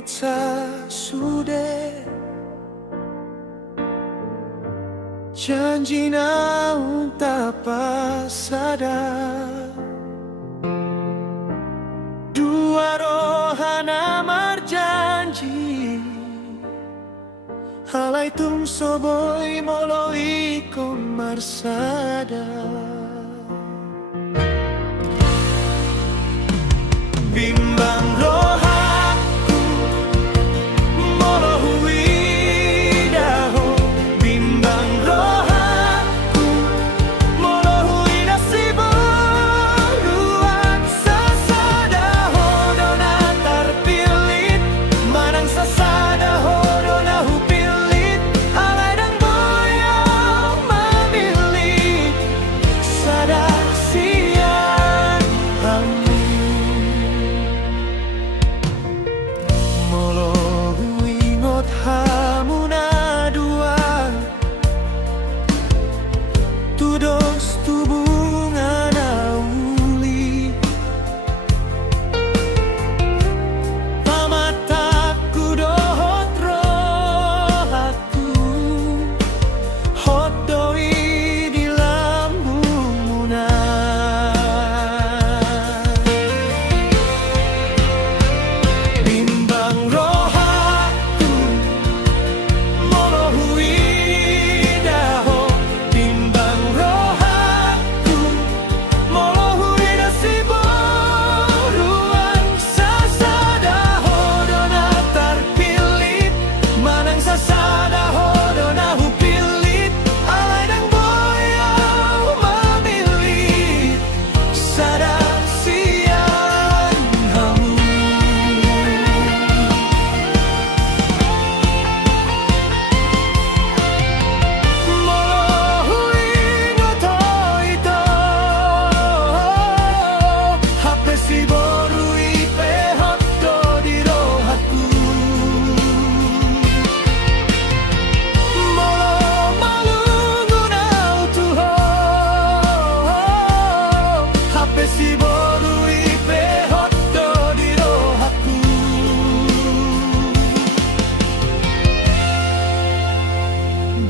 ingot sa sude, janji na tak pasada. Dua rohana marjanji, halai tum soboi moloi kom marsada. Bimbang rohaku molohui daho, bimbang rohaku molohui nasibo ruang sasada hodona tarpilit, manang sasada hodona hupilit, alay dang boyang mamili sada sian hami. Hamuna dua tudos tubungan auli, pamataku dohot rohaku hot doi di lambung muna. Bimbang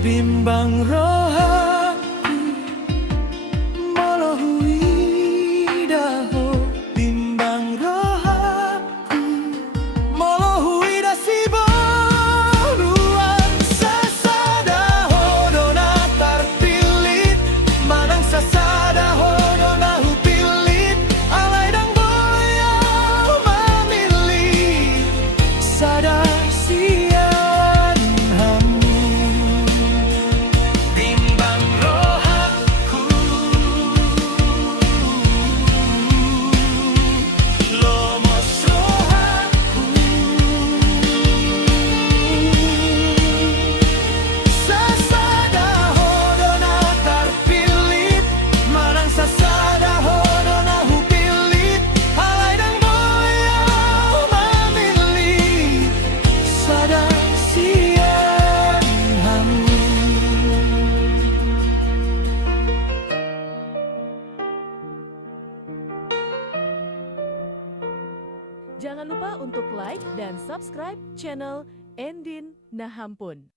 bimbang rohaku molohui daho, bimbang rohaku molohui dasibo ruang sasada hodona tarpilit, manang sasada hodona hupilit, alay dang boyang mamili sada sian hami. Jangan lupa untuk like dan subscribe channel Endin Nahampun.